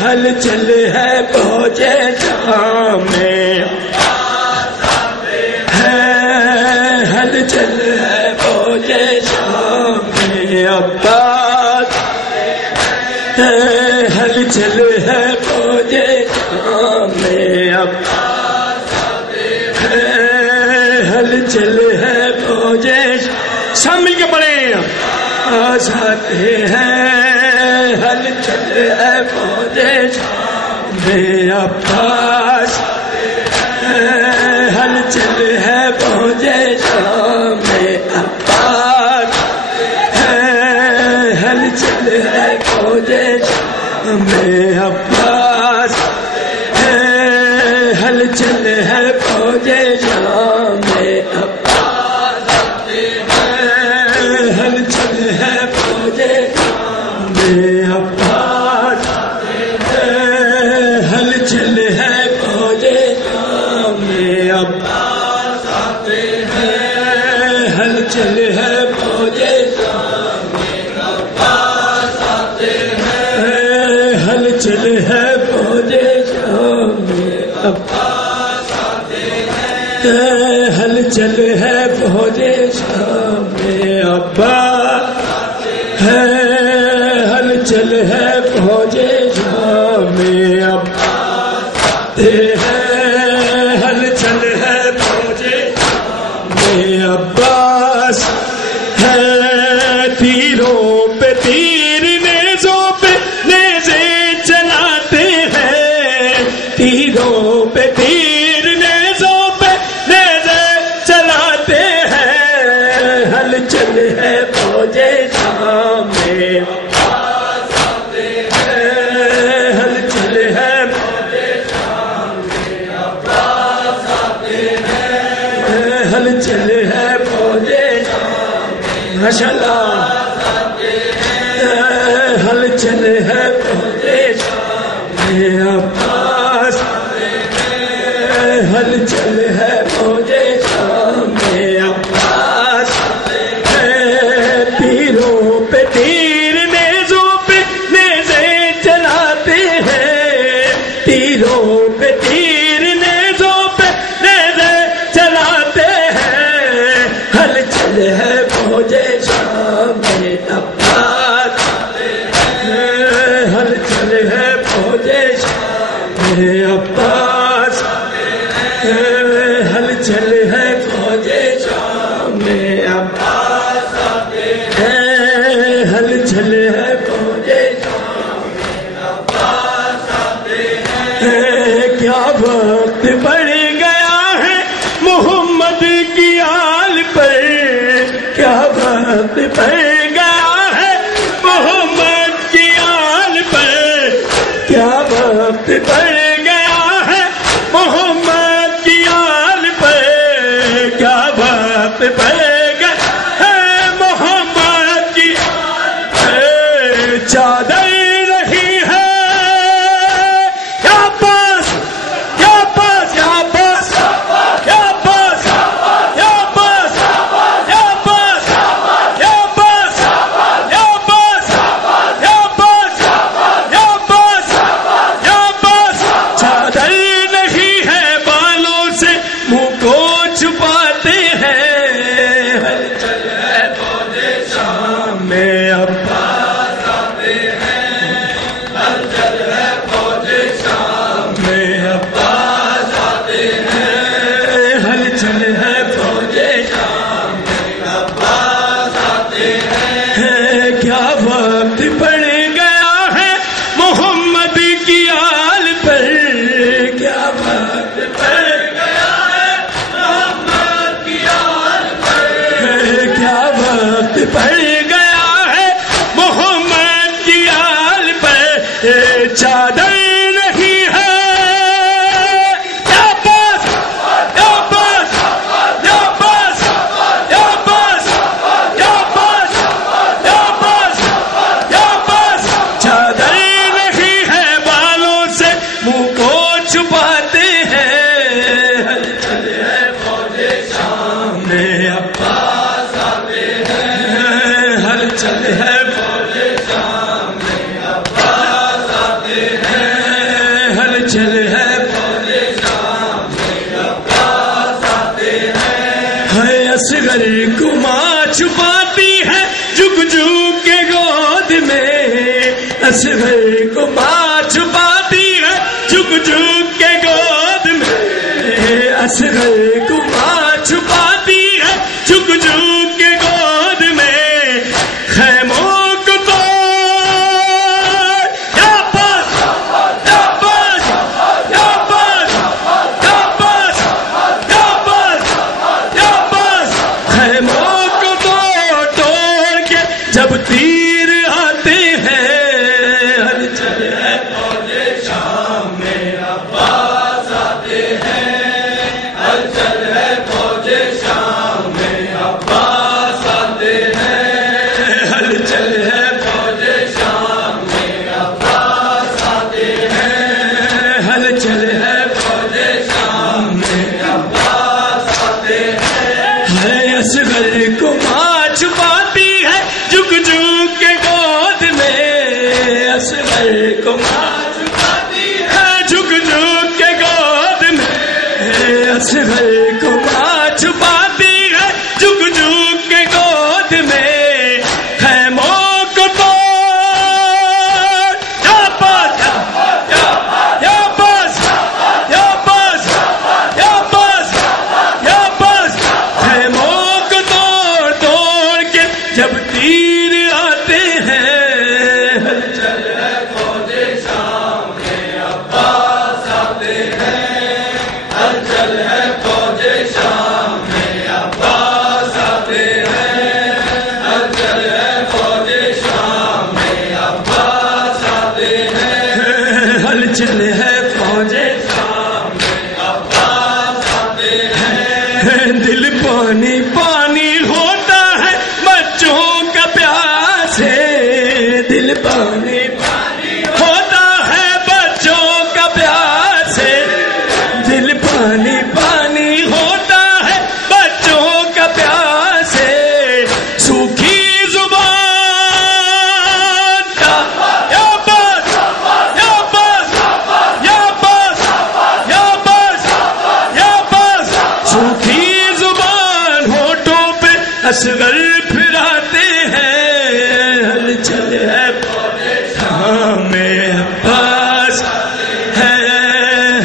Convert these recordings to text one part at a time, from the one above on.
ہلچل ہے پہنچے جہاں میں، ہلچل ہے پہنچے جہاں میں عباس، ہلچل ہے پہنچے جہاں میں عباس، ہلچل ہے پہنچے سب مل کے پڑھیں آزادے ہیں، ہلچل ہے پہنچے میں عباس، ہلچل ہے پہنچے میں عباس، ہلچل ہے پہنچے میں عباس، ہلچل ہے پہنچے میں عباس، ہلچل ہے پہنچے میں عباس، ہلچل ہے پہنچے میں عباس، ہلچل ہے پہنچے میں عباس، ہلچل ہے پہنچے میں عباس، ہلچل ہے پہنچے میں عباس، ہلچل ہے پہنچے میں عباس، ہلچل ہے پہنچے میں عباس، تیروں پہ تیر نیزوں پہ نیزے چلاتے ہیں، تیروں پہ تیر نیزوں پہ نیزے چلاتے ہیں، ہلچل ہے پہنچے میں ہلچل ہے ہلچل ہے پہنچے ماشاء اللہ، ہلچل ہے پہنچے میں عباس، ہلچل ہے پہنچے میں عباس، تیروں پہ تیر نیزوں پہ نیزے چلاتے ہیں، تیروں پہ تیر نیزوں پہ نیزے چلاتے ہیں، ہلچل ہے پہنچے میں عباس، ہلچل ہے پہنچے میں عباس، ہلچل ہے پہنچے میں عباس، ہلچل ہے پہنچے میں عباس، کیا وقت بڑھ گیا ہے محمد کی آل پر، کیا وقت بڑھ گیا ہے محمد کی آل پر، کیا وقت بڑھ گیا ہے محمد کی آل پر، کیا وقت بڑھ گیا ہے محمد کی چادر رہی ہے یا پاس یا پاس یا پاس یا پاس یا پاس یا پاس یا پاس یا پاس یا پاس یا پاس یا پاس، چادر نہیں ہے بالوں سے منہ کو چھپاتے ہیں، ہلچل ہے پہنچے میں عباس، ہلچل ہے پہنچے میں عباس، ہلچل ہے پہنچے میں عباس، کیا وقت پڑ گیا ہے محمد کی آل پر، کیا وقت پڑ گیا ہے محمد کی آل پر، کیا وقت پڑ گیا ہے محمد کی آل پر، چادر نہیں ہے یا پاس یا پاس یا پاس یا پاس یا پاس یا پاس یا پاس اصغر کو ماں چھپاتی ہے جھک جھک کے گود میں، اصغر کو ماں چھپاتی ہے جھک جھک کے گود میں، خیموں کو تو یا پاس یا پاس یا پاس یا پاس یا پاس یا پاس، خیموں کو تو توڑ کے جب تیر آتے ہیں، ہلچل ہے فوج شام میں عباس آتے ہیں، ہلچل ہے فوج شام میں عباس آتے ہیں، ہلچل ہے فوج شام میں عباس آتے ہیں، ہلچل ہے فوج شام میں عباس آتے ہیں، اصغر کو ماں چھپاتی ہے جھک جھک کے گود میں، اصغر کو ماں چھپاتی ہے جھک جھک کے گود میں، اصغر کو ماں چھپاتی ہے جھک جھک کے گود میں، خیموں کو تو یا پاس یا پاس یا پاس یا پاس یا پاس، خیموں کو توڑ توڑ کے جب تیر آتے ہیں، ہلچل ہے فوج شام میں عباس آتے ہیں، ہلچل ہے فوج شام میں عباس آتے ہیں، ہلچل ہے فوج شام میں عباس آتے ہیں، ہلچل ہے فوج شام میں عباس آتے ہیں، دل پانی پانی ہوتا ہے بچوں کا پیاس ہے، دل پانی پانی ہوتا ہے بچوں کا پیاس ہے، دل پانی پانی ہوتا ہے بچوں کا پیاس ہے، سوکھی زبان کا یا بس یا بس یا بس یا بس یا بس، سوکھی زبان ہونٹوں پہ اصغر پھراتے ہیں، ہلچل ہے فوج شام میں عباس ہے،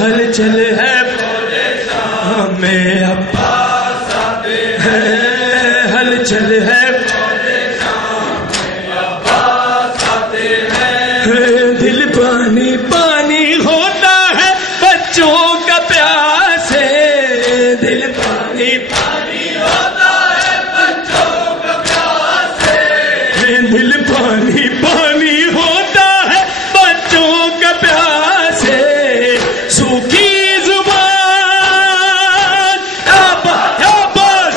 ہلچل ہے فوج شام میں عباس آتے ہیں، ہلچل ہے فوج شام میں عباس آتے ہیں، دل پانی پانی ہوتا ہے بچوں کا پیاس ہے، دل پانی پانی ہوتا ہے بچوں کا پیاس ہے، دل پانی پانی ہوتا ہے بچوں کا پیاس ہے، سوکھی زبان یا پاس یا پاس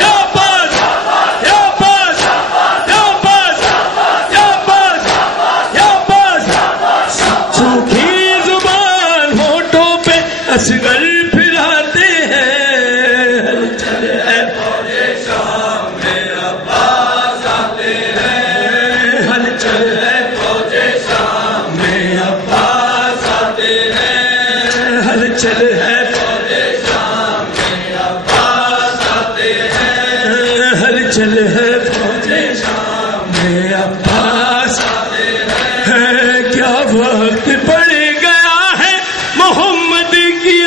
یا پاس یا پاس یا پاس یا پاس، سوکھی زبان ہونٹوں پہ اصغر پھراتے ہیں، ہلچل ہے فوج شام میں عباس آتے ہیں، ہلچل ہے فوج شام میں عباس آتے ہیں، ہلچل ہے فوج شام میں عباس آتے ہیں، ہلچل ہے فوج شام میں عباس آتے ہیں، کیا وقت پڑ گیا ہے محمد کی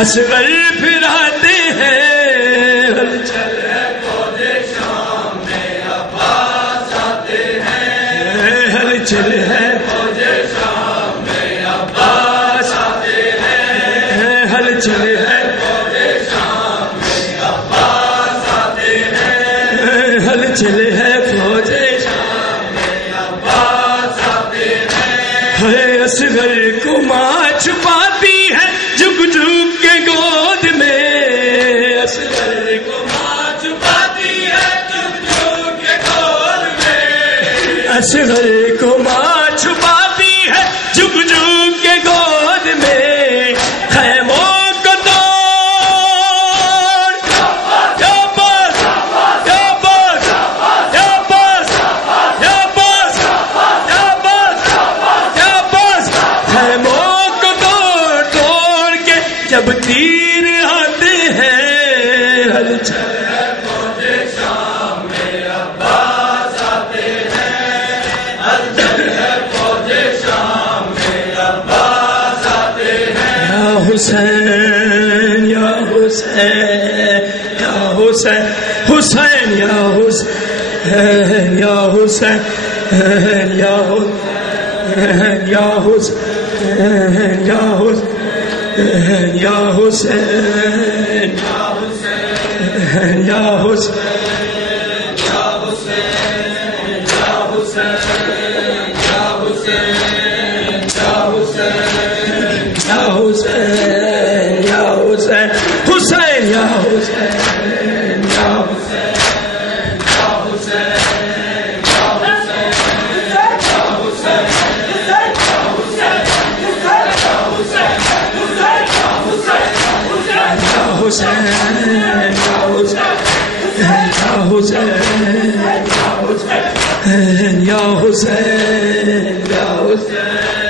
اصغر پھراتے ہیں ہلچل ہے فوج شام میں عباس آتے ہیں ہلچل ہے فوج شام میں عباس آتے ہیں ہلچل ہے فوج شام میں عباس آتے ہیں اصغر کو ماں چھپاتی ہے جھک جھک کے گود میں اصغر کو ماں چھپاتی ہے جھک جھک کے گود میں اصغر کو ماں چھپاتی ہے جھک جھک کے گود میں خیموں کو توڑ یا بس یا بس یا بس یا بس یا بس یا بس خیموں کو توڑ توڑ کے جب تیر آتے ہیں ہلچل ہے فوج شام میں عباس آتے ہیں ہلچل ہے فوج شام میں عباس آتے ہیں یا حسین یا حسین یا حسین حسین یا حسین یا حسین یا حسین یا حسین یا حسین یا حسین یا حسین یا حسین یا حسین یا حسین یا حسین یا حسین یا حسین حسین یا حسین یا حسین حسین یا حسین یا حسین